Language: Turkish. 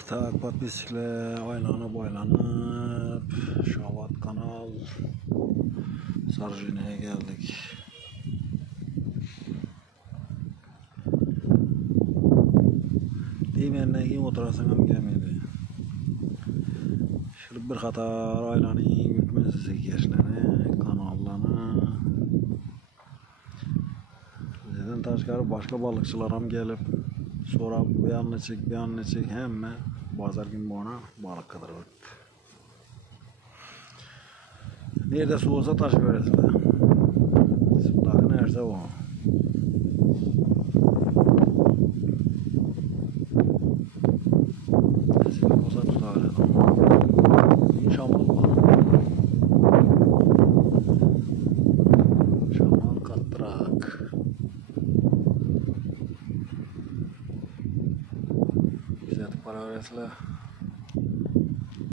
Tak подписчикler aylanıp aylanıp Şavat kanal Sarıcı'ya geldik. Deyimenden kim oturasın hem gelmedi. Şimdi bir katar aylanı yürütmesi çekişleri kanallarına. Zaten taşkarı başka balıkçılar hem gelip sonra bir anla çek hemen bazar gün bana balık kadar var. Nerede su olsa taş verirler. Sudaki nerede o? Kesinlikle olsa tutar adam. Şamal var. Şamal kattırak. Bize para verirler.